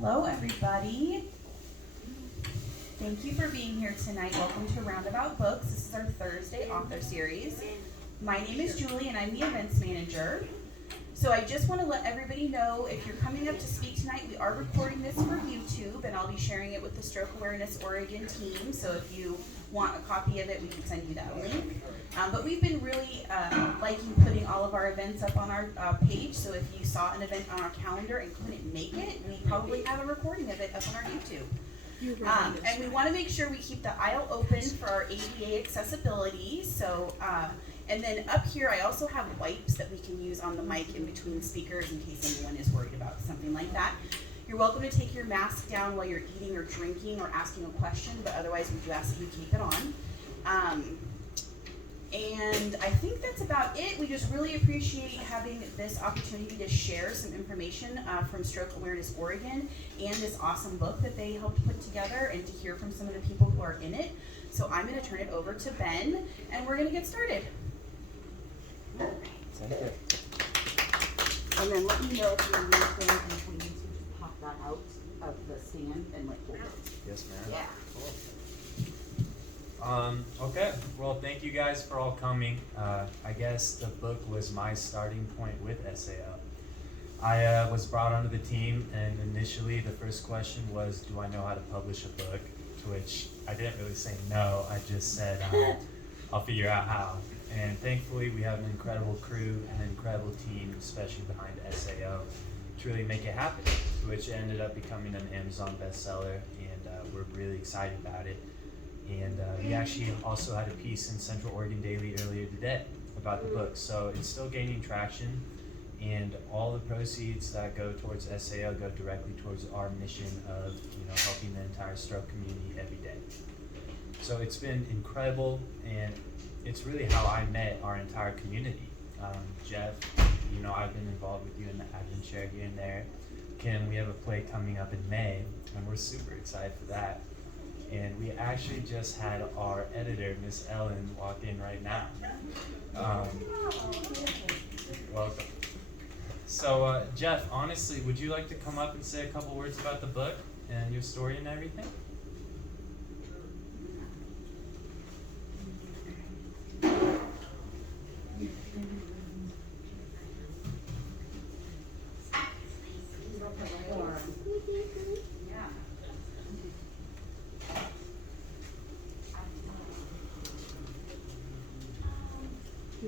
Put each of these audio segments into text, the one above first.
Hello, everybody. Thank you for being here tonight. Welcome to Roundabout Books. This is our Thursday author series. My name is Julie, and I'm the events manager. So I just want to let everybody know, if you're coming up to speak tonight, we are recording this for YouTube, and I'll be sharing it with the Stroke Awareness Oregon team. So if you want a copy of it, we can send you that link. But we've been really liking putting all of our events up on our page. So if you saw an event on our calendar and couldn't make it, we probably have a recording of it up on our YouTube. And we want to make sure we keep the aisle open for our ADA accessibility. So, and then up here, I also have wipes that we can use on the mic in between speakers in case anyone is worried about something like that. You're welcome to take your mask down while you're eating or drinking or asking a question, but otherwise we do ask that you keep it on. And I think that's about it. We just really appreciate having this opportunity to share some information from Stroke Awareness Oregon and this awesome book that they helped put together, and to hear from some of the people who are in it. So I'm going to turn it over to Ben, and we're going to get started. Thank you. And then let me know if you need things between, so just pop that out of the stand and like hold it. Yes, ma'am. Yeah. Cool. Okay. Well, thank you guys for all coming. I guess the book was my starting point with SAO. I was brought onto the team, and initially the first question was, do I know how to publish a book? To which I didn't really say no. I just said, I'll figure out how. And thankfully, we have an incredible crew and an incredible team, especially behind SAO, to really make it happen, which ended up becoming an Amazon bestseller, and we're really excited about it. And we actually also had a piece in Central Oregon Daily earlier today about the book, so it's still gaining traction, and all the proceeds that go towards SAO go directly towards our mission of helping the entire stroke community every day. So it's been incredible, and it's really how I met our entire community. Jeff, I've been involved with you in the admin chair here and there. Kim, we have a play coming up in May, and we're super excited for that. And we actually just had our editor, Miss Ellen, walk in right now. Welcome. So, Jeff, honestly, would you like to come up and say a couple words about the book and your story and everything?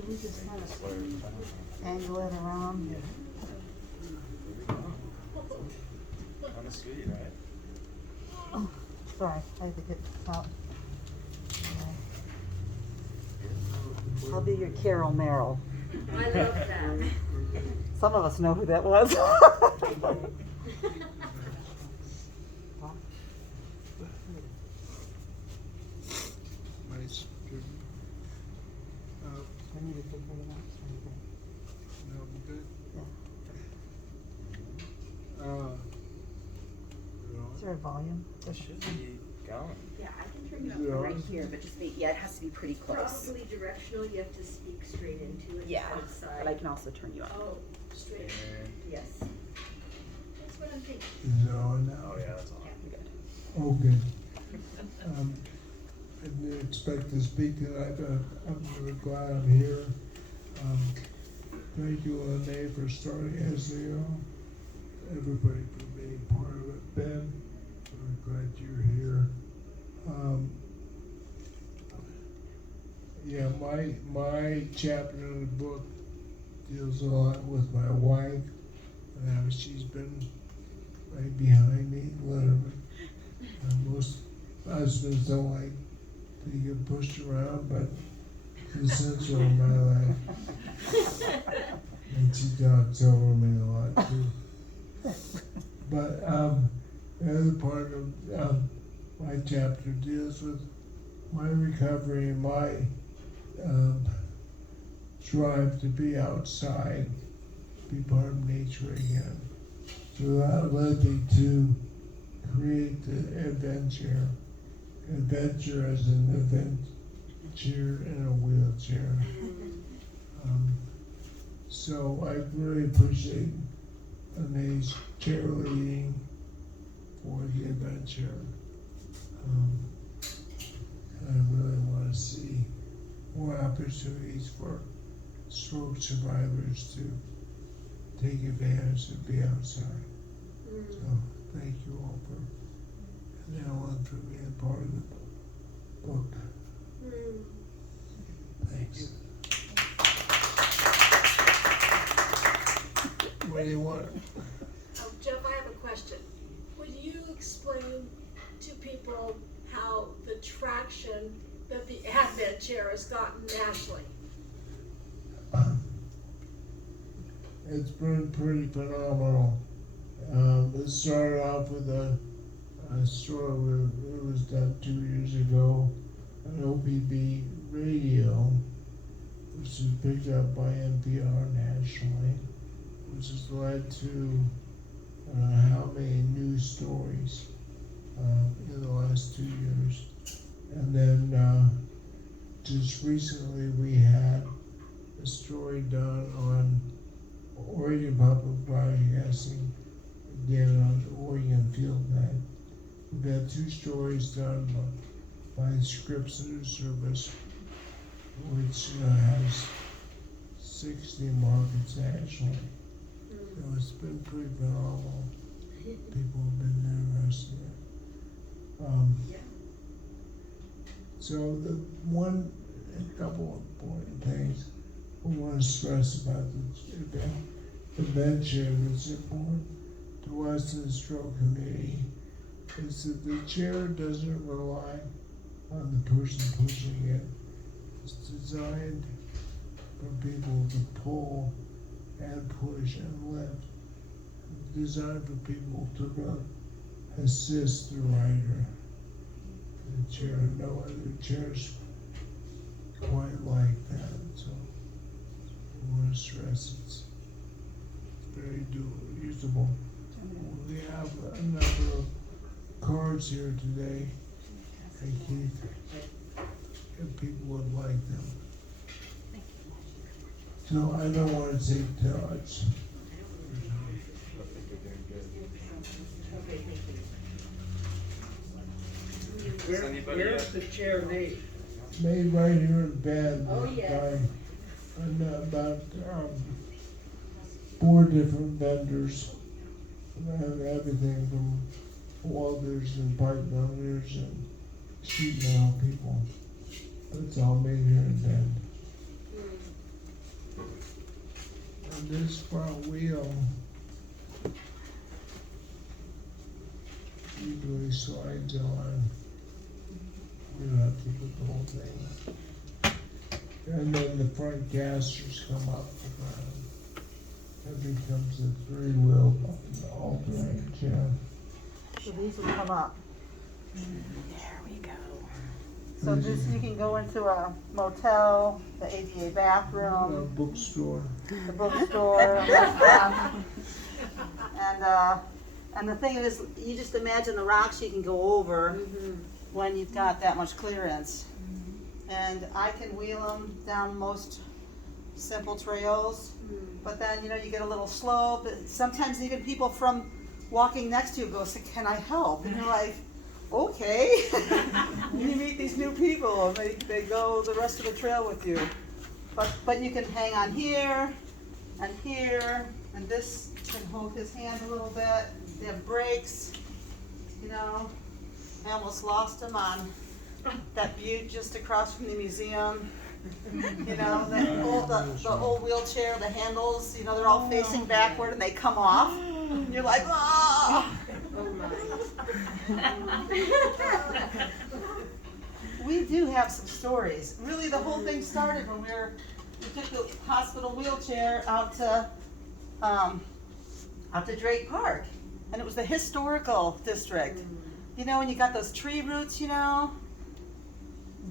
We just kind of angle it around. On the street, right? Oh, sorry, I had to get out. I'll be your Carol Merrill. I love that. Some of us know who that was. Nice. Good. I need to take one of No, I'm good. Is there a volume? It should be going. Yeah, I can turn you up from right here, but just it has to be pretty close. Probably directional, you have to speak straight into it. Yeah, outside. but I can also turn you up. Oh, straight. Yes. That's what I'm thinking. Is it on now? Oh yeah, that's on. Oh, good. I didn't expect to speak tonight, but I'm really glad I'm here. Thank you, Lene, for starting SAO. Everybody for being part of it. Ben, I'm glad you're here. My chapter in the book deals a lot with my wife and how she's been right behind me, literally. Most husbands don't like to get pushed around, but she's essential in my life. And she talks over me a lot too. But the other part of my chapter deals with my recovery and my drive to be outside, be part of nature again. So that led me to create the adventure as an adventure in a wheelchair. So I really appreciate Lene's cheerleading for the adventure. I really want to see more opportunities for stroke survivors to take advantage and be outside. So thank you all for Ellen for being part of the book. Thanks. What do you want? Jeff, I have a question. Would you explain to people how the traction that the Advent chair has gotten nationally? It's been pretty phenomenal. It started off with a story it was done 2 years ago on OPB radio, which is picked up by NPR nationally, which has led to how many news stories in the last 2 years. And then just recently we had a story done on Oregon Public Broadcasting, again on Oregon Field Net. We've had 2 stories done by Scripps News Service, which has 60 markets nationally. So it's been pretty phenomenal. People have been interested in it. So a couple of important things I want to stress about the chair that's important to us in the stroke community is that the chair doesn't rely on the person pushing it. It's designed for people to pull and push and lift. It's designed for people to assist the rider. The chair, no other chairs quite like that. So I want to stress it's very usable. We have a number of cards here today. Hey Keith, if people would like them. So I don't want to take touch. Where's the chair made? Made right here in Bend. Oh, yes. By about 4 different vendors. We have everything from welders and pipe builders and sheet metal people. It's all made here in Bend. And this front wheel usually slides on. We don't have to put the whole thing. And then the front casters come up the ground. That becomes a 3-wheel alternating chair. So these will come up. There we go. So this, you can go into a motel, the ADA bathroom, Bookstore. the bookstore, restaurant. And the thing is, you just imagine the rocks you can go over when you've got that much clearance. And I can wheel them down most simple trails, but then, you get a little slope. Sometimes even people from walking next to you go, say, can I help? And you're like, okay. You meet these new people, and they go the rest of the trail with you. But you can hang on here, and this can hold his hand a little bit. They have brakes, I almost lost him on that butte just across from the museum. The old wheelchair, the handles, they're all facing backward and they come off. And you're like, oh! We do have some stories. Really, the whole thing started when we took the hospital wheelchair out to Drake Park, and it was the historical district. When you got those tree roots,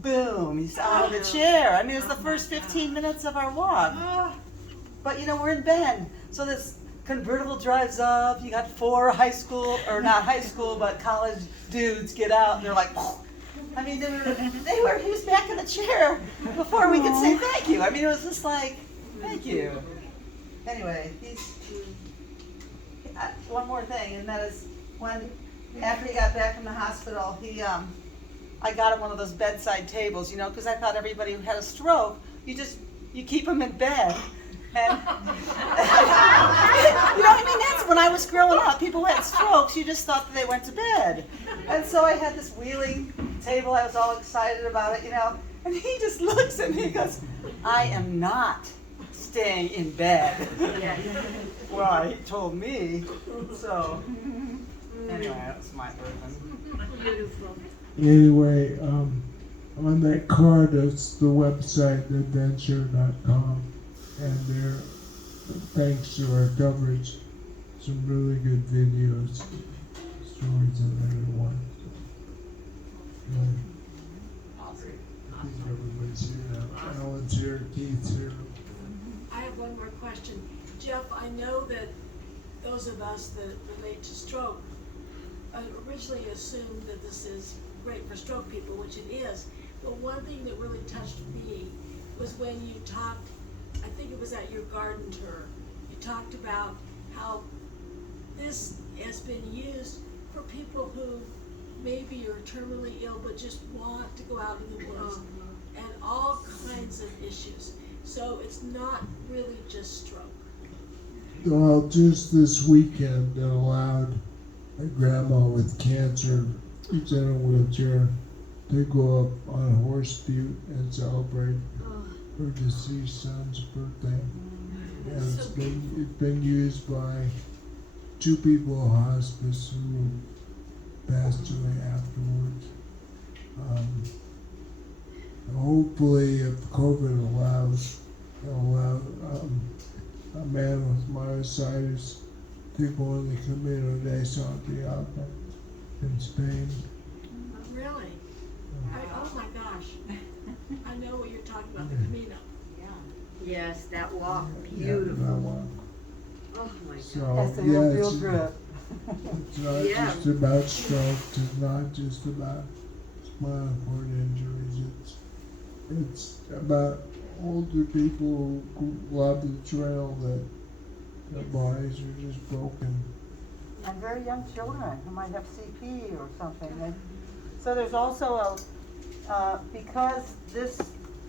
boom, he's out of the chair. I mean, it was the first 15 minutes of our walk. But we're in Bend, so this convertible drives up. You got 4 not high school, but college dudes get out, and they're like, I mean, he was back in the chair before we could say thank you. I mean, it was just like, thank you. Anyway, one more thing, and that is when after he got back from the hospital, I got him one of those bedside tables, you know, because I thought everybody who had a stroke, you keep them in bed. And, you know, I mean, that's when I was growing up. People who had strokes, you just thought that they went to bed. And so I had this wheeling table. I was all excited about it, you know. And he just looks at me and goes, I am not staying in bed. Well, he told me. So, anyway, that was my version. Beautiful. Anyway, on that card, that's the website, adventure.com, and there, thanks to our coverage, some really good videos, stories of everyone. I think everybody's here now. Alan's here, Keith's here. I have one more question. Jeff, I know that those of us that relate to stroke originally assumed that this is great for stroke people, which it is. But one thing that really touched me was when you talked, I think it was at your garden tour, you talked about how this has been used for people who maybe are terminally ill but just want to go out in the woods and all kinds of issues. So it's not really just stroke. Well, just this weekend, it allowed a grandma with cancer who's in a wheelchair to go up on Horse Butte and celebrate her deceased son's birthday. And it's been used by 2 people in hospice who passed away afterwards. Hopefully, if COVID allows, it'll allow a man with myositis to go in the Camino de Santiago in Spain. Really? Oh my gosh. I know what you're talking about, the Camino. Yes, that walk, Yeah, beautiful. that one. Oh my God. So, That's a yeah, real it's, field trip. it's not Yeah. just about strokes, it's not just about spinal cord injuries, it's about older people who love the trail that their bodies are just broken. And very young children who might have CP or something. So there's also because this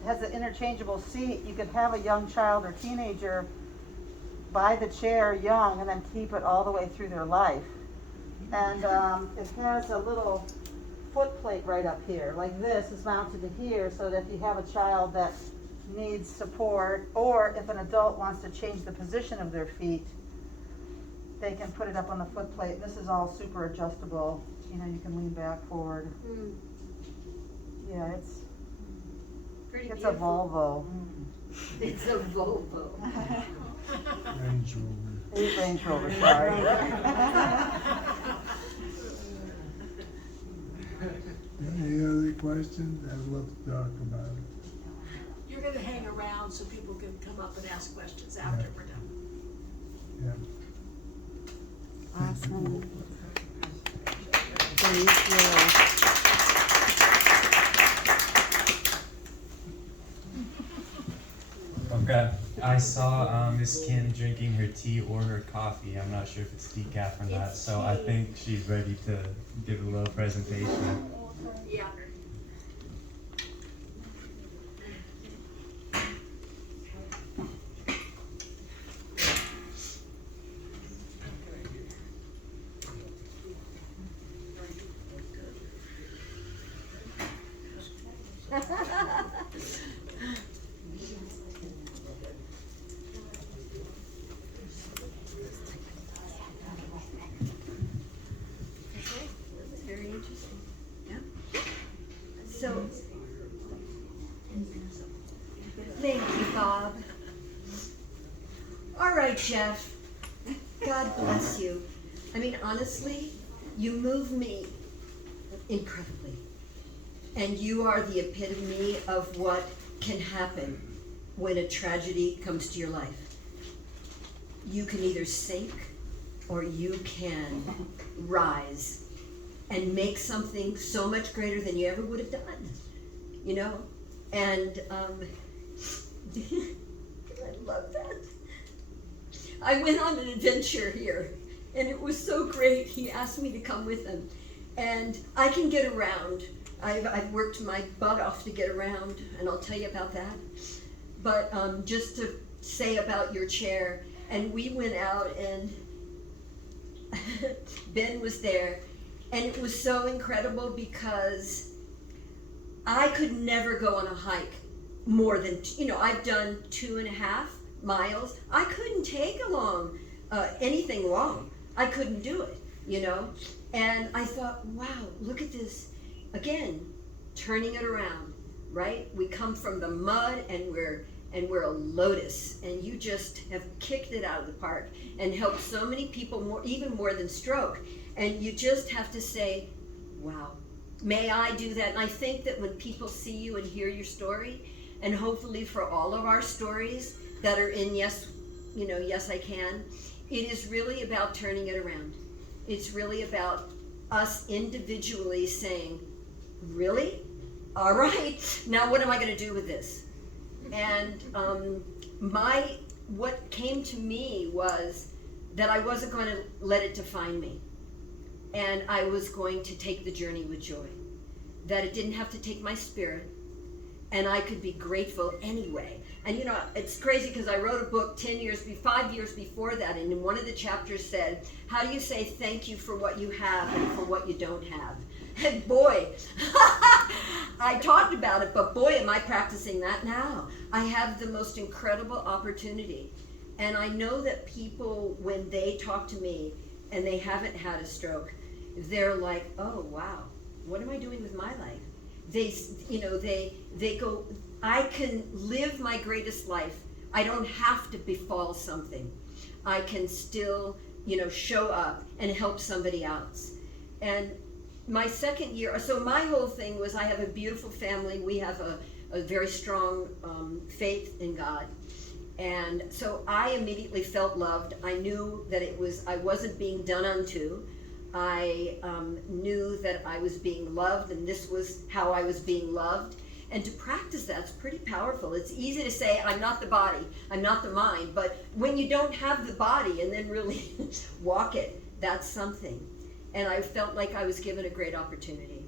has an interchangeable seat, you could have a young child or teenager buy the chair young and then keep it all the way through their life. And it has a little foot plate right up here, like this is mounted to here, so that if you have a child that needs support, or if an adult wants to change the position of their feet, they can put it up on the foot plate. This is all super adjustable. You know, you can lean back, forward. Yeah, it's Pretty a beautiful. Volvo. It's a Volvo. Range Rover. A Range Rover, sorry. Any other questions? I'd love to talk about it. You're gonna hang around so people can come up and ask questions after we're done. Yeah. Awesome. Thank you. Okay. I saw Miss Kim drinking her tea or her coffee. I'm not sure if it's decaf or not, It's so I tea. think she's ready to give a little presentation. Yeah. Very interesting. Yeah. So, thank you, Bob. All right, Jeff. God bless you. I mean, honestly, you move me incredibly. And you are the epitome of what can happen when a tragedy comes to your life. You can either sink or you can rise and make something so much greater than you ever would have done, you know? And I love that. I went on an adventure here, and it was so great. He asked me to come with him, and I can get around. I've worked my butt off to get around, and I'll tell you about that. But just to say about your chair, and we went out, and Ben was there, and it was so incredible because I could never go on a hike more than, I've done 2.5 miles. I couldn't take anything long. I couldn't do it, And I thought, wow, look at this. Again, turning it around, right? We come from the mud and we're a lotus, and you just have kicked it out of the park and helped so many people even more than stroke. And you just have to say, wow, may I do that? And I think that when people see you and hear your story, and hopefully for all of our stories that are in Yes I Can, it is really about turning it around. It's really about us individually saying, really? All right, now what am I going to do with this? And what came to me was that I wasn't going to let it define me. And I was going to take the journey with joy. That it didn't have to take my spirit, and I could be grateful anyway. And it's crazy because I wrote a book 5 years before that, and in one of the chapters said, how do you say thank you for what you have and for what you don't have? And boy, I talked about it, but boy, am I practicing that now. I have the most incredible opportunity. And I know that people, when they talk to me and they haven't had a stroke, they're like, oh, wow, what am I doing with my life? They go, I can live my greatest life. I don't have to befall something. I can still, show up and help somebody else. And my second year, so my whole thing was I have a beautiful family. We have a very strong faith in God. And so I immediately felt loved. I knew that I wasn't being done unto. I knew that I was being loved, and this was how I was being loved. And to practice that's pretty powerful. It's easy to say, I'm not the body, I'm not the mind, but when you don't have the body and then really walk it, that's something. And I felt like I was given a great opportunity.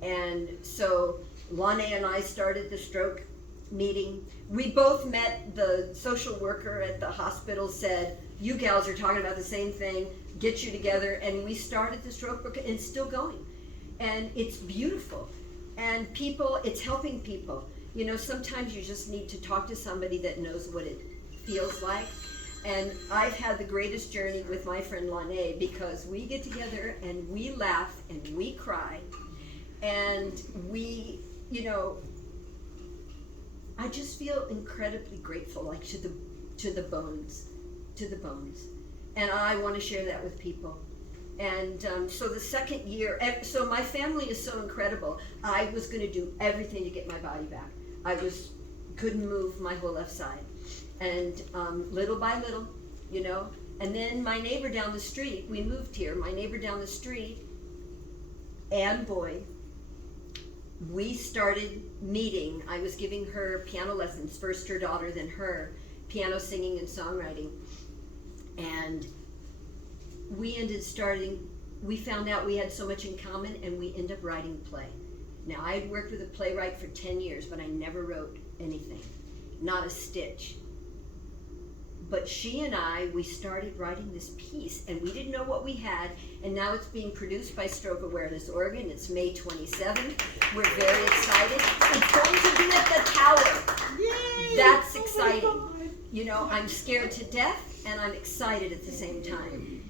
And so Lane and I started the stroke meeting. We both met. The social worker at the hospital said, you gals are talking about the same thing, get you together. And we started the stroke book, and it's still going. And it's beautiful. And it's helping people. Sometimes you just need to talk to somebody that knows what it feels like. And I've had the greatest journey with my friend Lane, because we get together and we laugh and we cry. And we, I just feel incredibly grateful, like to the bones. And I want to share that with people. And so the second year, so my family is so incredible. I was going to do everything to get my body back. Couldn't move my whole left side. And little by little, and then my neighbor down the street, we moved here, my neighbor down the street, and boy, we started meeting. I was giving her piano lessons, first her daughter, then her, piano, singing, and songwriting. And we found out we had so much in common, and we ended up writing a play. Now, I had worked with a playwright for 10 years, but I never wrote anything, not a stitch. But she and we started writing this piece, and we didn't know what we had, and now it's being produced by Stroke Awareness Oregon. It's May 27th. We're very excited. It's going to be at the Tower. Yay! That's exciting. I'm scared to death, and I'm excited at the same time.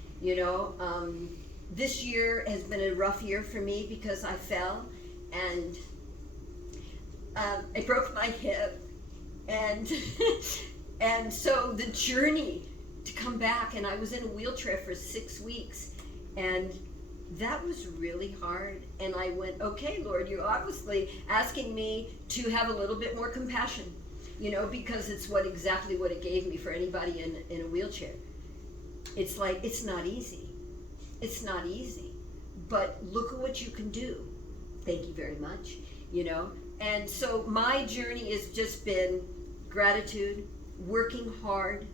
This year has been a rough year for me because I fell, and I broke my hip, and and so the journey to come back, and I was in a wheelchair for 6 weeks, and that was really hard. And I went, okay, Lord, you're obviously asking me to have a little bit more compassion, because it's exactly what it gave me for anybody in a wheelchair. It's like, it's not easy. It's not easy. But look at what you can do. Thank you very much, And so my journey has just been gratitude, working hard,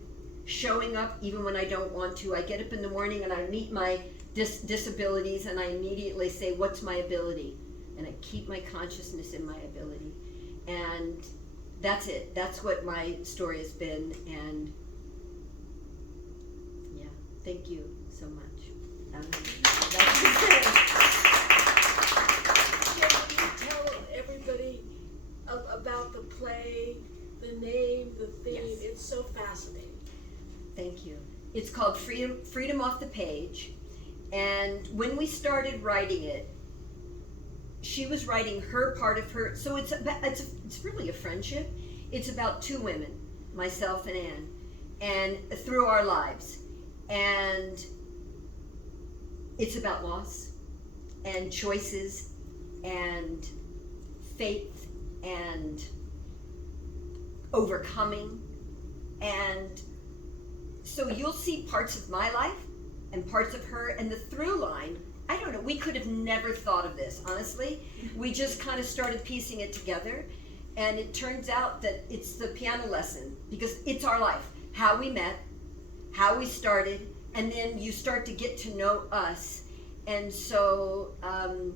showing up even when I don't want to. I get up in the morning and I meet my disabilities and I immediately say, what's my ability? And I keep my consciousness in my ability. And that's it. That's what my story has been. And yeah, thank you so much. That's it. Can you tell everybody about the play, the name, the theme? Yes. It's so fascinating. Thank you. It's called Freedom Off the Page. And when we started writing it, she was writing her part of her. So it's really a friendship. It's about two women, myself and Anne, and through our lives. And it's about loss and choices and faith and overcoming. And so you'll see parts of my life and parts of her, and the through line, I don't know, we could have never thought of this, honestly. We just kind of started piecing it together, and it turns out that it's the piano lesson, because it's our life, how we met, how we started, and then you start to get to know us. And so, and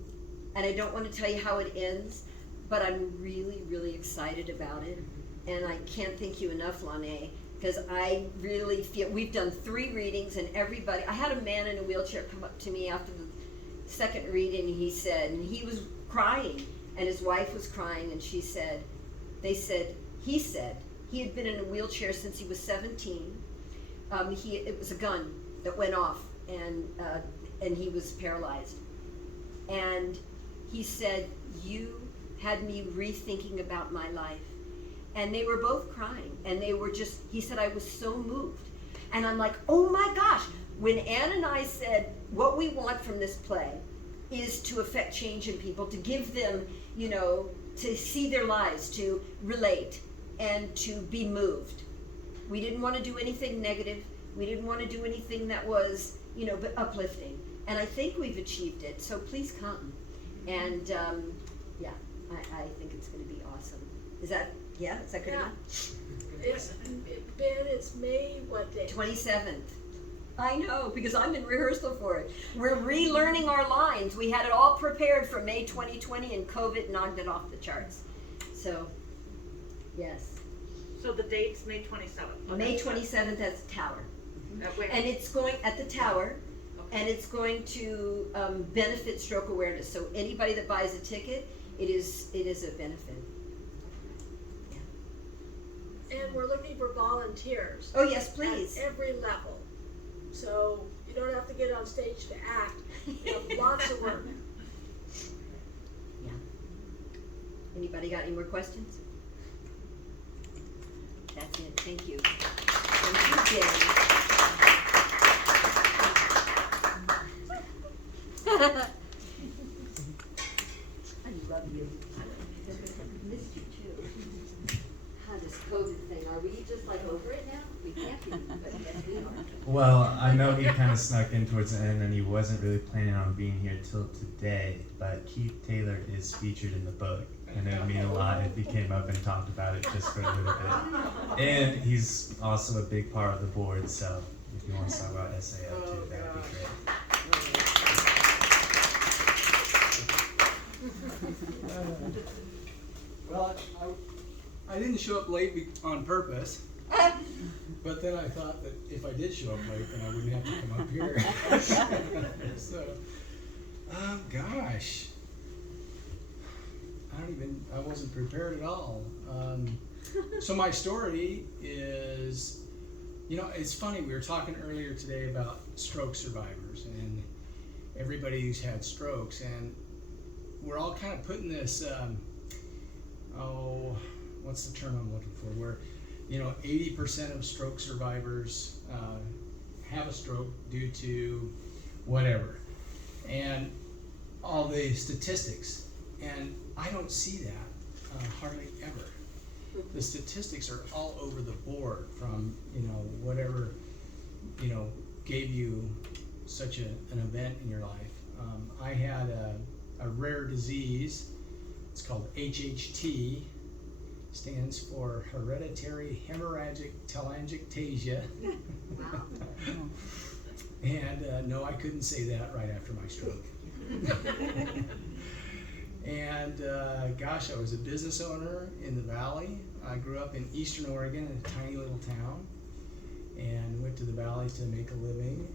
I don't want to tell you how it ends, but I'm really, really excited about it, and I can't thank you enough, Lanae, because I really feel, we've done 3 readings, and everybody, I had a man in a wheelchair come up to me after the second reading, and he said, and he was crying, and his wife was crying, and he said, he had been in a wheelchair since he was 17. It was a gun that went off, and he was paralyzed. And he said, you had me rethinking about my life. And they were both crying, and they were just, he said, I was so moved. And I'm like, oh my gosh. When Anne and I said, what we want from this play is to affect change in people, to give them, to see their lives, to relate, and to be moved. We didn't want to do anything negative. We didn't want to do anything that was, but uplifting. And I think we've achieved it, so please come. And yeah, I think it's going to be awesome. Is that good Yeah. enough? It's May what day? 27th. I know, because I'm in rehearsal for it. We're relearning our lines. We had it all prepared for May 2020, and COVID knocked it off the charts. So, yes. So the date's May 27th. May 27th at the Tower. Where? And it's going at the Tower, and it's going to benefit stroke awareness. So anybody that buys a ticket, it is a benefit. And we're looking for volunteers. Oh yes, please. At every level. So you don't have to get on stage to act. You have lots of work. Yeah. Anybody got any more questions? That's it. Thank you. Thank you, Jen. I love you. I missed you too. This COVID thing, are we just like over it now? We can't be, but yes we are. Well, I know he kind of snuck in towards the end, and he wasn't really planning on being here till today, but Keith Taylor is featured in the book, and it would mean a lot if he came up and talked about it just for a little bit. And he's also a big part of the board, so if you want to talk about SAO too, that would be great. Well, I didn't show up late on purpose, but then I thought that if I did show up late, then I wouldn't have to come up here. So, gosh, I wasn't prepared at all. So my story is, it's funny, we were talking earlier today about stroke survivors and everybody who's had strokes, and we're all kind of putting this, what's the term I'm looking for, where 80% of stroke survivors have a stroke due to whatever, and all the statistics, and I don't see that hardly ever. The statistics are all over the board from whatever gave you such an event in your life. I had a rare disease. It's called HHT, stands for hereditary hemorrhagic telangiectasia. Wow. And no, I couldn't say that right after my stroke. And gosh, I was a business owner in the valley. I grew up in Eastern Oregon in a tiny little town, and went to the valley to make a living.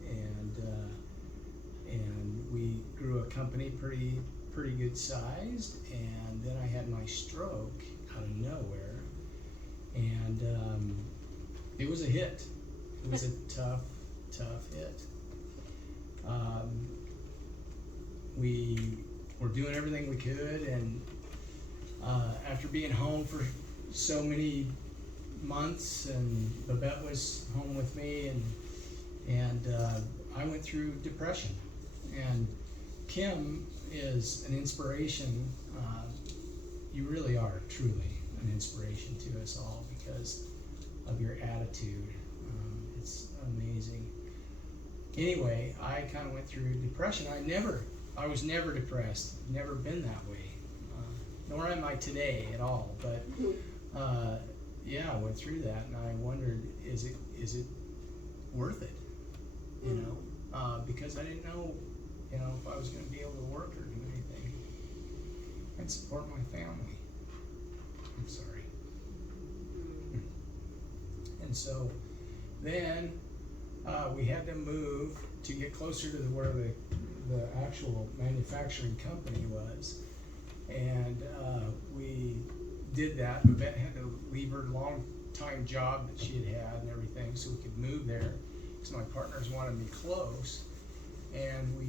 And we grew a company pretty good sized. And then I had my stroke out of nowhere, and it was a hit. It was a tough hit. We were doing everything we could, and after being home for so many months, and Babette was home with me, and I went through depression. And Kim is an inspiration. You really are truly an inspiration to us all because of your attitude. It's amazing. Anyway, I kind of went through depression. I was never depressed. Never been that way. Nor am I today at all. But yeah, I went through that, and I wondered, is it worth it? You know, because I didn't know, if I was going to be able to work or do anything and support my family. I'm sorry. And so then we had to move to get closer to where the actual manufacturing company was. And we did that. Babette had to leave her long-time job that she had and everything so we could move there because my partners wanted me close. And we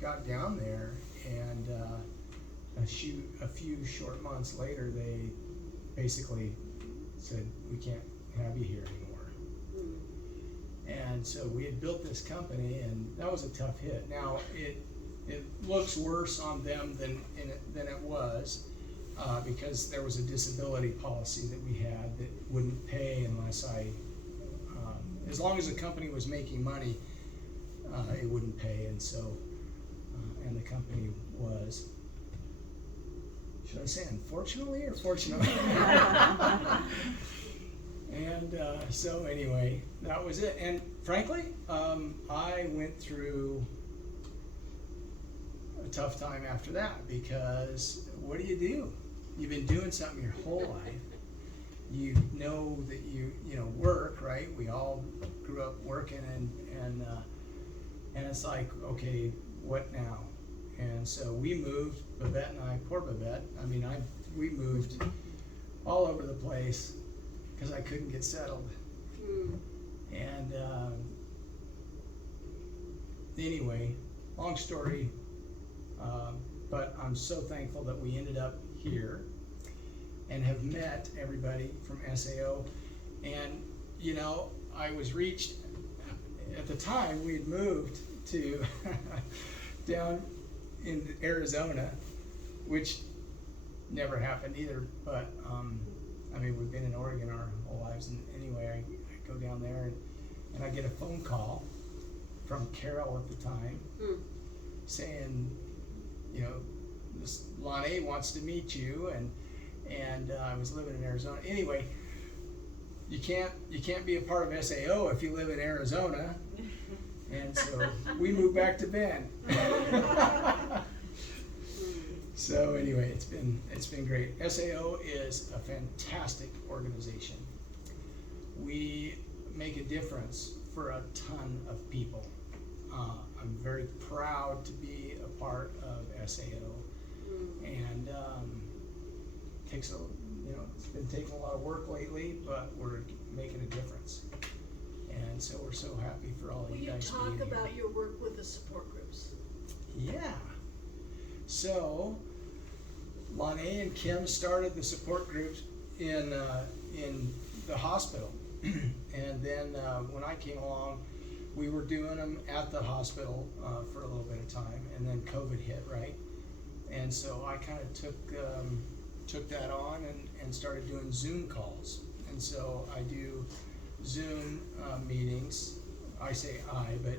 got down there, and a few short months later, they basically said, we can't have you here anymore. And so we had built this company, and that was a tough hit. Now, it looks worse on them than it was, because there was a disability policy that we had that wouldn't pay unless as long as the company was making money, it wouldn't pay. And so, and the company was, should I say unfortunately or fortunately? And so anyway, that was it. And frankly, I went through a tough time after that, because what do? You've been doing something your whole life. You know that you work, right? We all grew up working, and it's like, okay, what now? And so we moved, Babette and I, poor Babette. We moved all over the place because I couldn't get settled. And anyway, long story, but I'm so thankful that we ended up here and have met everybody from SAO. And I was reached at the time. We had moved to down in Arizona, which never happened either, but we've been in Oregon our whole lives. And anyway, I go down there, and I get a phone call from Carol at the time saying, this Lonnie wants to meet you, and I was living in Arizona. Anyway, you can't be a part of SAO if you live in Arizona. And so we moved back to Bend. So anyway, it's been great. SAO is a fantastic organization. We make a difference for a ton of people. I'm very proud to be a part of SAO, and it's been taking a lot of work lately, but we're making a difference. And so we're so happy for all of you guys being here. Will you talk about your work with the support groups? Yeah. So, Lonnie and Kim started the support groups in the hospital. And then when I came along, we were doing them at the hospital for a little bit of time, and then COVID hit, right? And so I kind of took that on and started doing Zoom calls. And so I do Zoom meetings. I say but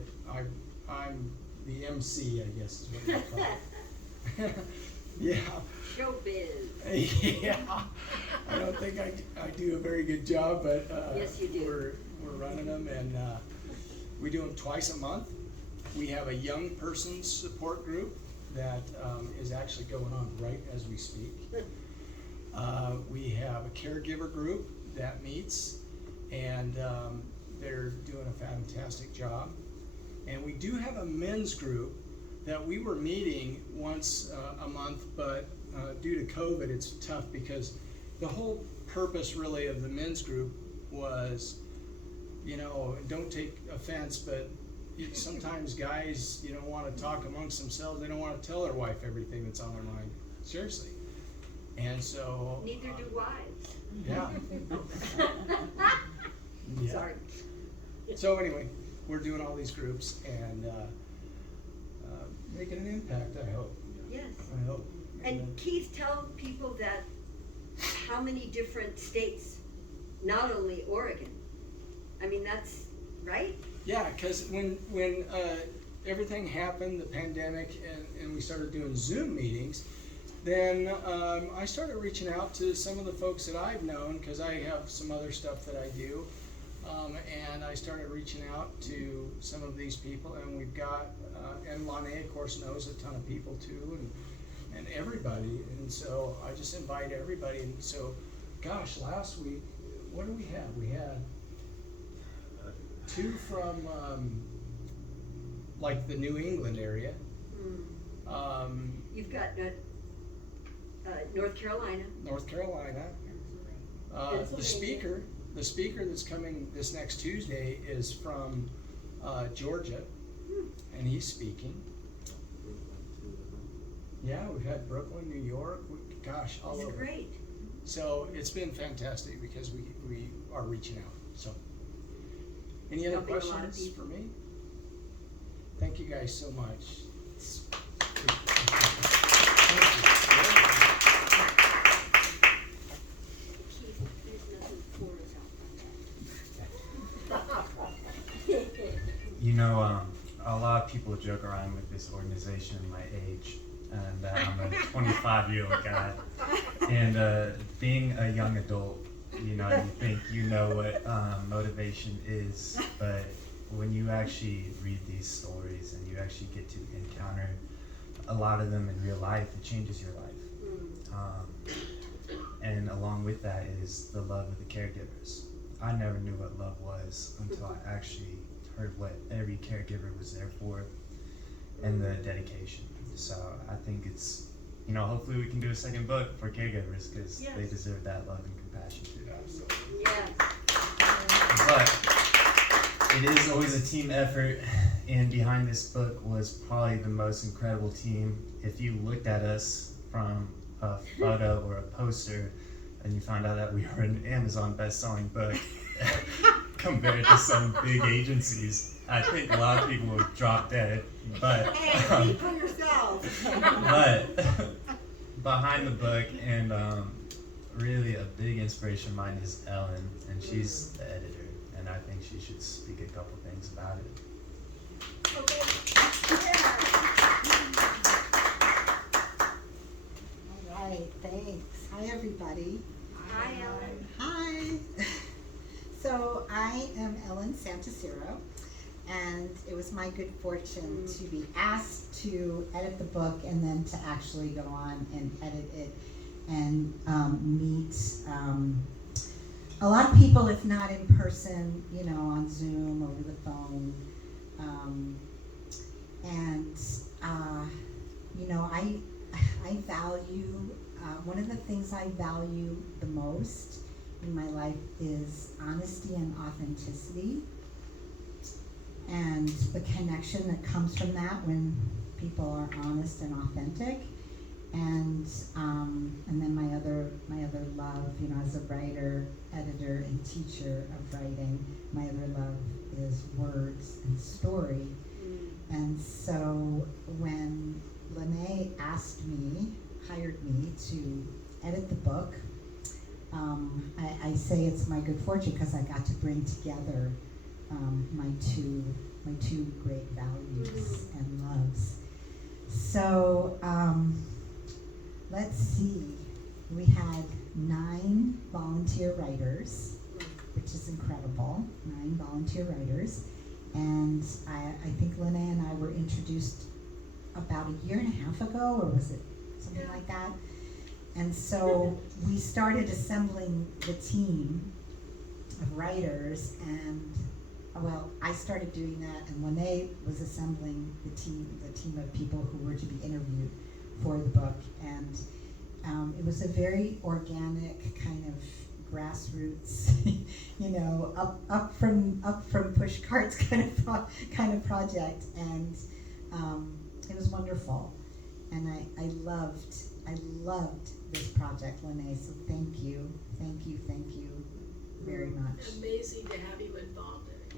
I'm the MC, I guess is what you call it. Yeah. Showbiz. Yeah. I don't think I do a very good job, but Yes, you do. we're running them, and we do them twice a month. We have a young person's support group that is actually going on right as we speak. We have a caregiver group that meets, and they're doing a fantastic job. And we do have a men's group that we were meeting once a month, but due to COVID, it's tough because the whole purpose really of the men's group was, you know, don't take offense, but sometimes guys, you know, want to talk amongst themselves. They don't want to tell their wife everything that's on their mind. Seriously. And so. Neither do wives. Yeah. Yeah. Sorry. So anyway, we're doing all these groups and making an impact, I hope. Yes. I hope. And Keith, tell people that how many different states, not only Oregon. I mean, that's right? Yeah, because when everything happened, the pandemic, and we started doing Zoom meetings, then I started reaching out to some of the folks that I've known, because I have some other stuff that I do, and I started reaching out to some of these people, and we've got, and Lane, of course, knows a ton of people too, and everybody, and so I just invite everybody, and so, gosh, last week, what do we have? We had 2 from like the New England area. You've got North Carolina. North Carolina. The speaker that's coming this next Tuesday is from Georgia, and he's speaking. Yeah, we've had Brooklyn, New York, gosh, all That's over. great. So it's been fantastic because we are reaching out. So, any other Helping a lot of questions people. for me? Thank you guys so much. Keith, there's nothing for us out You know, a lot of people joke around with this organization my age, and I'm a 25-year-old guy. And being a young adult, you know, you think you know what motivation is, but when you actually read these stories and you actually get to encounter a lot of them in real life, it changes your life. And along with that is the love of the caregivers. I never knew what love was until I actually heard what every caregiver was there for and the dedication. So I think it's, you know, hopefully we can do a second book for caregivers because they deserve that love and compassion too. Yes. But it is always a team effort, and behind this book was probably the most incredible team. If you looked at us from a photo or a poster and you found out that we were an Amazon best-selling book compared to some big agencies, I think a lot of people would drop dead. But Hey, speak for yourself. but behind the book, and really a big inspiration of mine is Ellen, and she's the editor, and I think she should speak a couple things about it. All right, thanks. Hi, everybody. Hi, Ellen. Hi. So I am Ellen Santicero, and it was my good fortune to be asked to edit the book and then to actually go on and edit it and meet a lot of people, if not in person, you know, on Zoom, over the phone. You know, I value, one of the things I value the most in my life is honesty and authenticity, and the connection that comes from that when people are honest and authentic. And then my other love, you know, as a writer, editor, and teacher of writing, my other love is words and story. And so when Lene hired me to edit the book, I say it's my good fortune because I got to bring together my two great values and loves. So let's see, we had 9 volunteer writers, which is incredible, 9 volunteer writers. And I think Lene and I were introduced about a year and a half ago, or was it something like that? And so we started assembling the team of writers, and well, I started doing that, and Lene was assembling the team of people who were to be interviewed for the book. And it was a very organic kind of grassroots, you know, up from push carts kind of project, and it was wonderful, and I loved this project, Lene. So thank you very much. Amazing to have you involved in it.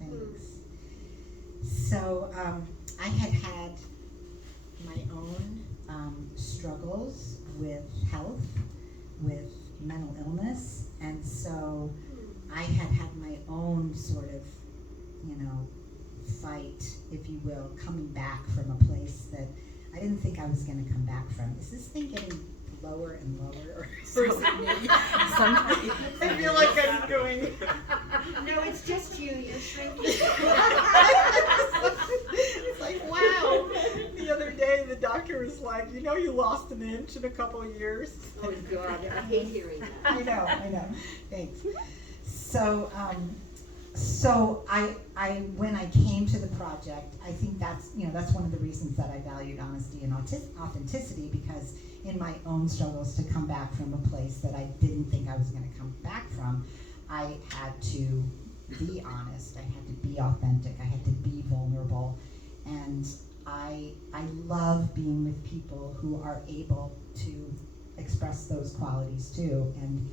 Thanks. So I had my own struggles with health, with mental illness, and so I had my own sort of, you know, fight, if you will, coming back from a place that I didn't think I was going to come back from. Is this thing getting lower and lower, or is it me? Sometimes I feel like I'm going. No, it's just you. You're shrinking. It's like, wow. The other day, the doctor was like, you know, you lost an inch in a couple of years. Oh God, I hate hearing that. I know. Thanks. So I when I came to the project, I think that's one of the reasons that I valued honesty and authenticity, because in my own struggles to come back from a place that I didn't think I was going to come back from, I had to be honest. I had to be authentic. I had to be vulnerable, and I love being with people who are able to express those qualities too. And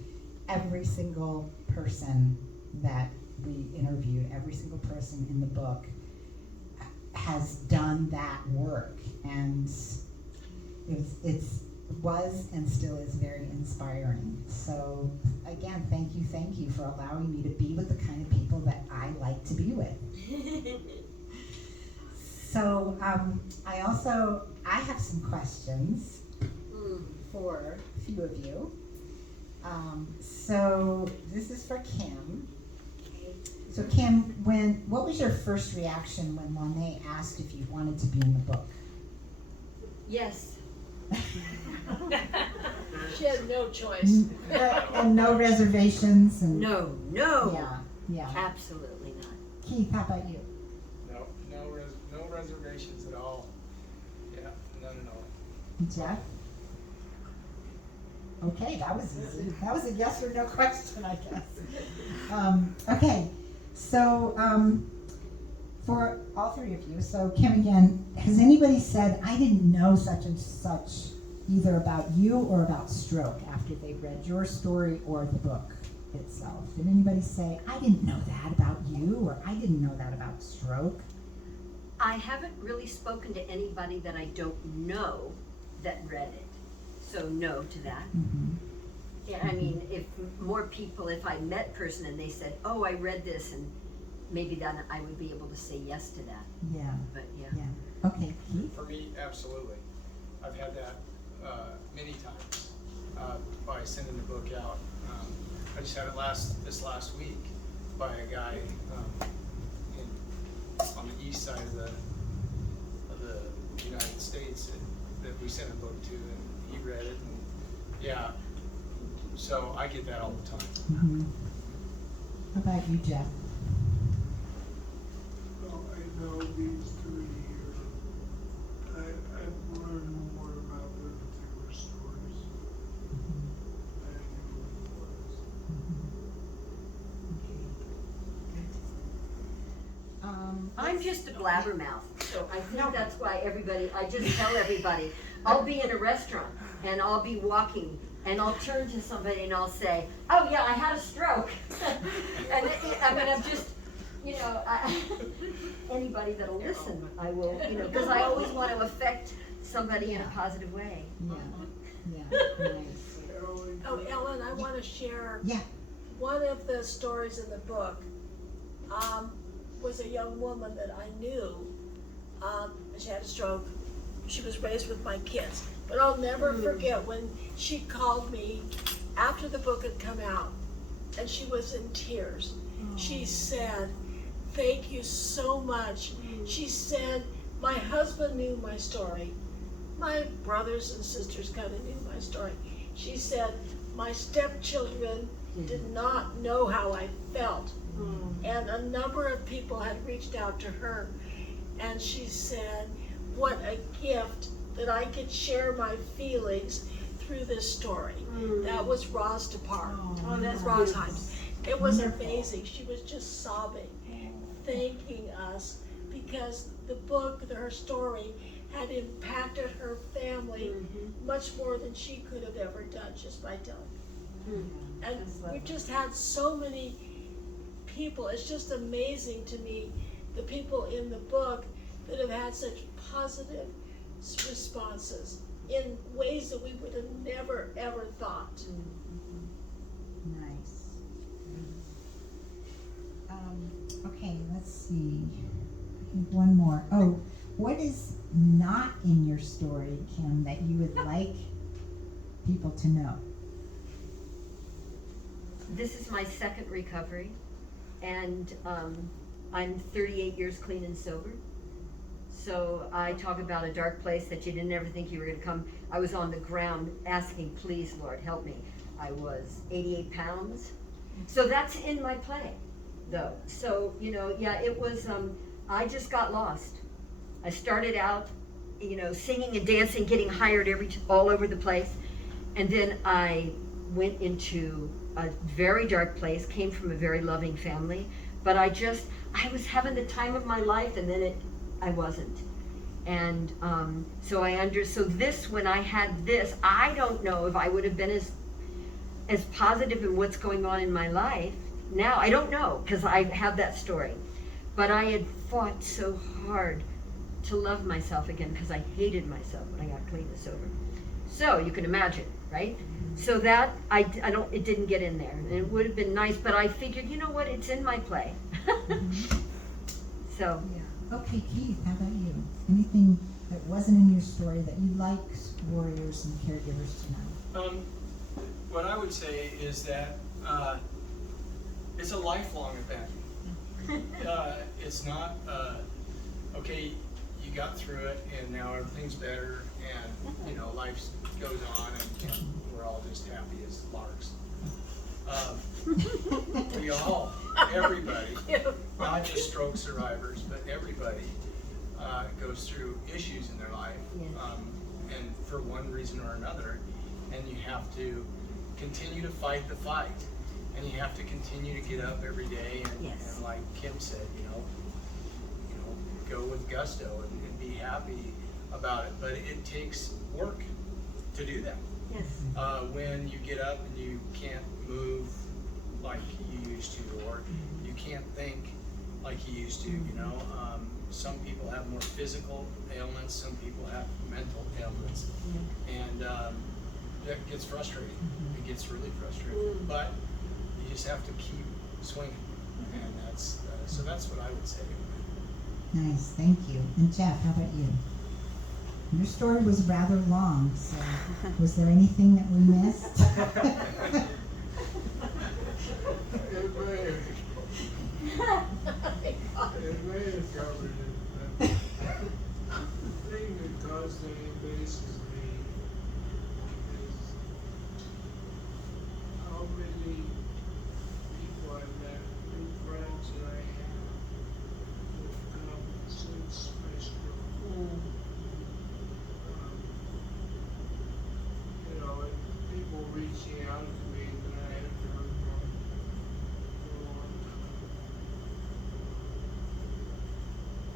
every single person that we interviewed, every single person in the book has done that work, and it was and still is very inspiring. So again, thank you for allowing me to be with the kind of people that I like to be with. So I have some questions for a few of you. So this is for Kim. So Kim, what was your first reaction when Lene asked if you wanted to be in the book? Yes. She had no choice. And no reservations? And No. Yeah. Absolutely not. Keith, how about you? No reservations at all. Yeah, none at all. Jeff? Okay, that was easy. That was a yes or no question, I guess. Okay, so for all three of you, so Kim again, has anybody said, I didn't know such and such, either about you or about stroke, after they read your story or the book itself? Did anybody say, I didn't know that about you, or I didn't know that about stroke? I haven't really spoken to anybody that I don't know that read it. So no to that. Mm-hmm. Yeah, I mean, if more people, if I met person and they said, oh, I read this, and maybe then I would be able to say yes to that. Yeah. But yeah. Okay, Keith? For me, absolutely. I've had that many times by sending the book out. I just had it this last week by a guy on the east side of the United States that we sent a book to, and he read it, and yeah. So I get that all the time. Mm-hmm. How about you, Jeff? Well, I know these three here. I've learned more about their particular stories. I knew what it was. I'm just a blabbermouth, so I think that's why I just tell everybody, I'll be in a restaurant and I'll be walking and I'll turn to somebody and I'll say, oh yeah, I had a stroke. And I'm just, anybody that'll listen, I will, because I always want to affect somebody in a positive way. Yeah, nice. Oh, Ellen, I want to share Yeah. one of the stories in the book. Was a young woman that I knew. She had a stroke. she was raised with my kids. But I'll never forget when she called me after the book had come out, and she was in tears. She said, "Thank you so much." She said, "My husband knew my story. My brothers and sisters kind of knew my story." She said, "My stepchildren did not know how I felt." And a number of people had reached out to her, and she said, "What a gift that I could share my feelings through this story." That was Roz DePar. That's Roz Himes. It was amazing. She was just sobbing, thanking us, because the book, her story, had impacted her family much more than she could have ever done just by telling. And we've just had so many people. It's just amazing to me, the people in the book that have had such positive responses in ways that we would have never ever thought. Nice. Okay, let's see. I think one more. Oh, what is not in your story, Kim, that you would like people to know? This is my second recovery, and I'm 38 years clean and sober. So I talk about a dark place that you didn't ever think you were going to come. I was on the ground asking, "Please, Lord, help me." I was 88 pounds. So that's in my play, though. So, yeah, it was, I just got lost. I started out, singing and dancing, getting hired all over the place. And then I went into a very dark place, came from a very loving family. But I was having the time of my life, and then I wasn't. And so when I had this, I don't know if I would have been as positive in what's going on in my life now. I don't know, because I have that story. But I had fought so hard to love myself again, because I hated myself when I got clean and sober. So you can imagine, right? So that, it didn't get in there. And it would have been nice, but I figured, you know what, it's in my play. So. Yeah. Okay, Keith, how about you? Anything that wasn't in your story that you'd like warriors and caregivers to know? What I would say is that it's a lifelong event. It's not, okay, you got through it and now everything's better and, life goes on and we're all just happy as larks. We all, everybody, not just stroke survivors, but everybody goes through issues in their life, and for one reason or another, and you have to continue to fight the fight, and you have to continue to get up every day and like Kim said, go with gusto and be happy about it. But it takes work to do that. Yes. When you get up and you can't move like you used to, or you can't think like you used to, some people have more physical ailments, some people have mental ailments, and that gets frustrating. It gets really frustrating, but you just have to keep swinging, and that's what I would say. Nice, thank you. And Jeff, how about you? Your story was rather long, so was there anything that we missed? It may have covered it, but the thing that constantly amazes me is how many people I've met, new friends that I have, who've come since my stroke. And people reaching out to me that I haven't heard from for a long time.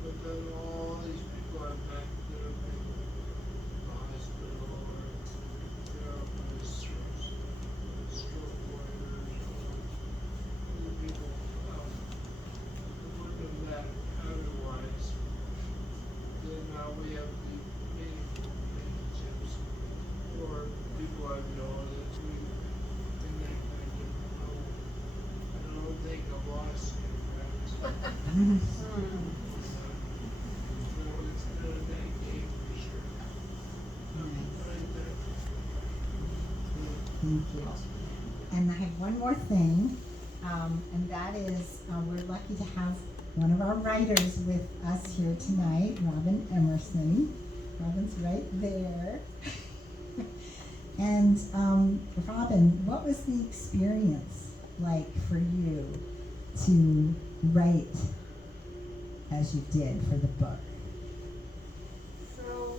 But then all these people I've met that have been Thank you. And I have one more thing, and that is we're lucky to have one of our writers with us here tonight, Robin Emerson. Robin's right there. And Robin, what was the experience like for you to write as you did for the book? So,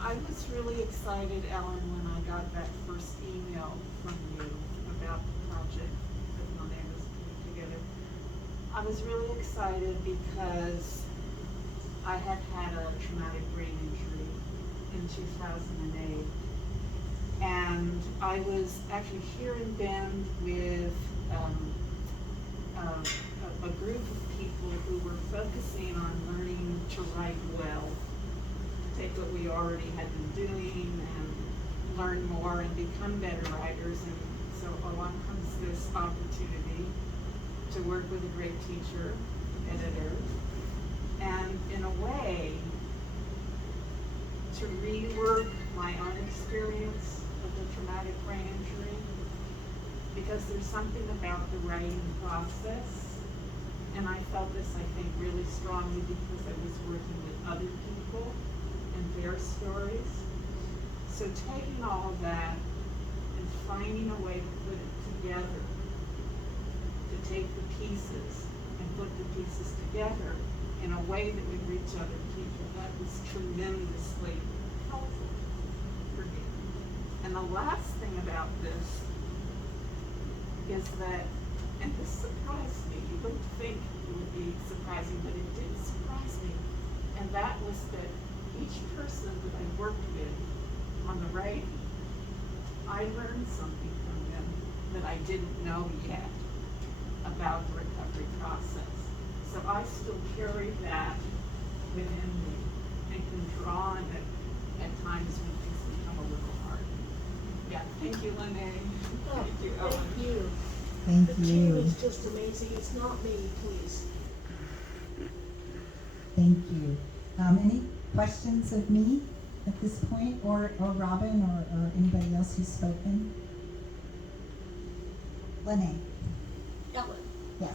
I was really excited, Ellen, when I got that first email from you about the project that Monet was putting together. I was really excited because I had had a traumatic brain injury in 2008. And I was actually here in Bend with a group of people who were focusing on learning to write well, take what we already had been doing and learn more and become better writers. And so along comes this opportunity to work with a great teacher, editor, and in a way to rework my own experience of the traumatic brain injury, because there's something about the writing process, and I felt this, I think, really strongly because I was working with other people and their stories. So taking all of that and finding a way to put it together, to take the pieces and put the pieces together in a way that would reach other people, that was tremendously helpful for me. And the last thing about this is that, and this surprised me, you wouldn't think it would be surprising, but it did surprise me, and that was that each person that I worked with on the writing, I learned something from them that I didn't know yet about the recovery process. So I still carry that within me and can draw on it at times when things become a little hard. Yeah, thank you, Lene. Oh, Thank you, Ellen. thank you. Thank The team you. is just amazing. It's not me, please. Thank you. Any questions of me at this point, or Robin, or anybody else who's spoken? Lene, Ellen, yes.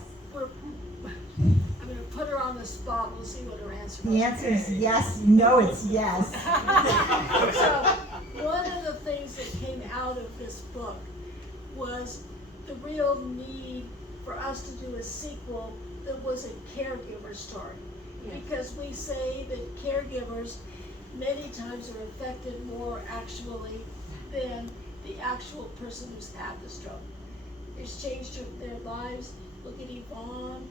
I'm gonna put her on the spot. We'll see what her answer is. The answer is yes. You know it's yes. So, one of the things that came out of this book was the real need for us to do a sequel that was a caregiver story. Because we say that caregivers many times are affected more actually than the actual person who's had the stroke. It's changed their lives. Look at Yvonne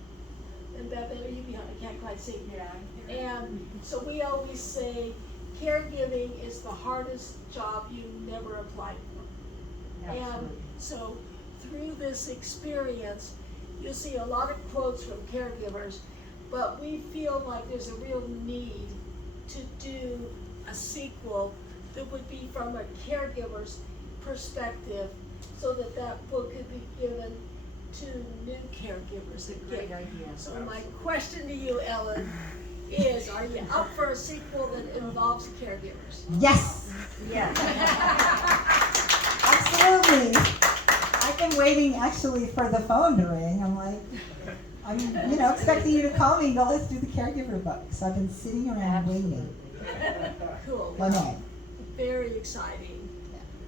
and Beth, are you behind? I can't quite see. Yeah. And so we always say caregiving is the hardest job you never applied for. And so through this experience, you'll see a lot of quotes from caregivers, but we feel like there's a real need to do a sequel that would be from a caregiver's perspective, so that that book could be given to new caregivers again. Great idea. So my question to you, Ellen, is are you up for a sequel that involves caregivers? Yes. Yeah. Absolutely. I've been waiting actually for the phone to ring. I'm expecting you to call me and go, let's do the caregiver book. So I've been sitting around waiting. Cool. Lene. Very exciting.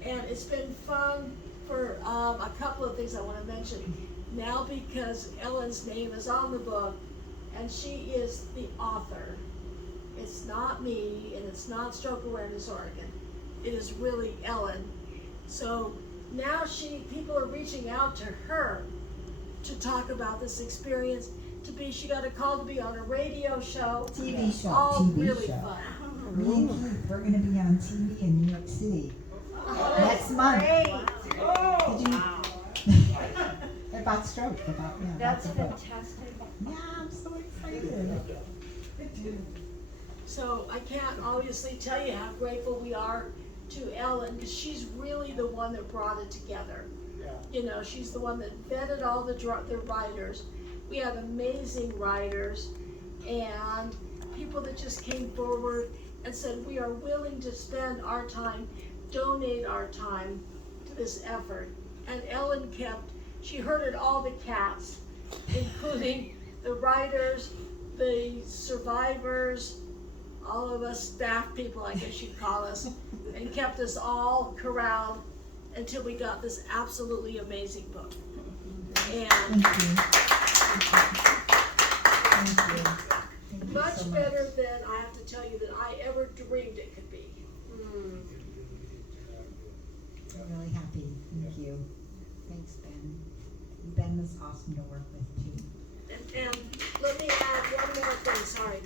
And it's been fun for a couple of things I want to mention. Now, because Ellen's name is on the book and she is the author, it's not me and it's not Stroke Awareness Oregon. It is really Ellen. So now people are reaching out to her to talk about this experience. She got a call to be on a radio show. TV show. All TV really show. fun. Me and Keith, we're going to be on TV in New York City next month. Did you? About stroke. That's the book. fantastic. Yeah, I'm so excited. So I can't obviously tell you how grateful we are to Ellen, because she's really the one that brought it together. You know, she's the one that vetted all the writers. We have amazing writers and people that just came forward and said, we are willing to spend our time, donate our time to this effort. And Ellen she herded all the cats, including the writers, the survivors, all of us staff people, I guess you'd call us, and kept us all corralled until we got this absolutely amazing book. And much better than I have to tell you that I ever dreamed it could be. I'm really happy. Thank you. Thanks, Ben. Ben was awesome to work with too. And let me add one more thing, sorry.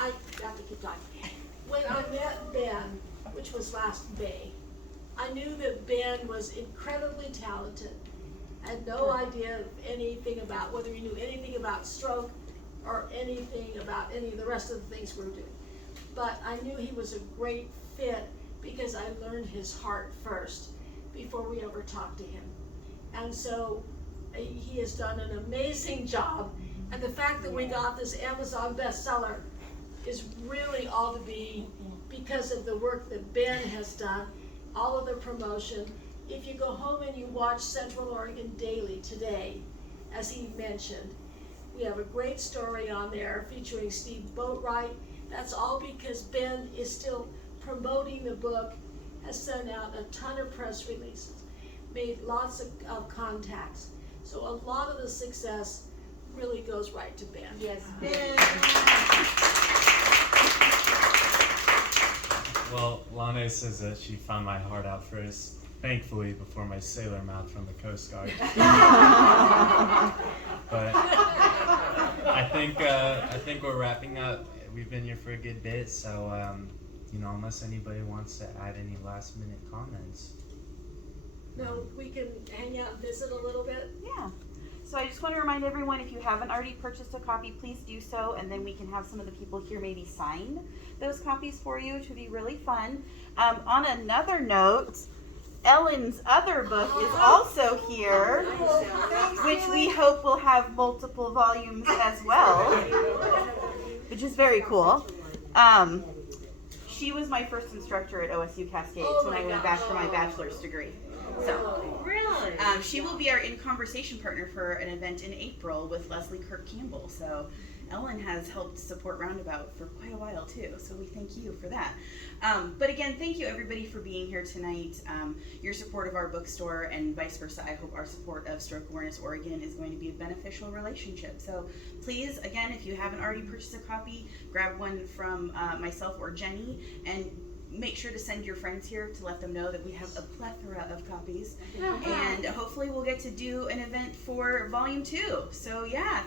I have to keep talking. When I met Ben, which was last May, I knew that Ben was incredibly talented. I had no idea anything about whether he knew anything about stroke or anything about any of the rest of the things we were doing. But I knew he was a great fit because I learned his heart first before we ever talked to him. And so he has done an amazing job. And the fact that we got this Amazon bestseller is really all to be because of the work that Ben has done, all of the promotion. If you go home and you watch Central Oregon Daily today, as he mentioned, we have a great story on there featuring Steve Boatwright. That's all because Ben is still promoting the book, has sent out a ton of press releases, made lots of contacts. So a lot of the success really goes right to Ben. Yes, Well, Lana says that she found my heart out first, thankfully, before my sailor mouth from the Coast Guard. But I think we're wrapping up. We've been here for a good bit, so unless anybody wants to add any last minute comments. No, we can hang out and visit a little bit. Yeah. So I just want to remind everyone, if you haven't already purchased a copy, please do so, and then we can have some of the people here maybe sign those copies for you, which would be really fun. On another note, Ellen's other book is also here, which we hope will have multiple volumes as well, which is very cool. She was my first instructor at OSU Cascades when I went back for my bachelor's degree. So, really? she will be our in conversation partner for an event in April with Leslie Kirk Campbell. So, Ellen has helped support Roundabout for quite a while too. So we thank you for that. But again, thank you everybody for being here tonight. Your support of our bookstore and vice versa. I hope our support of Stroke Awareness Oregon is going to be a beneficial relationship. So please, again, if you haven't already purchased a copy, grab one from myself or Jenny, and make sure to send your friends here to let them know that we have a plethora of copies. And hopefully we'll get to do an event for volume 2. So yeah,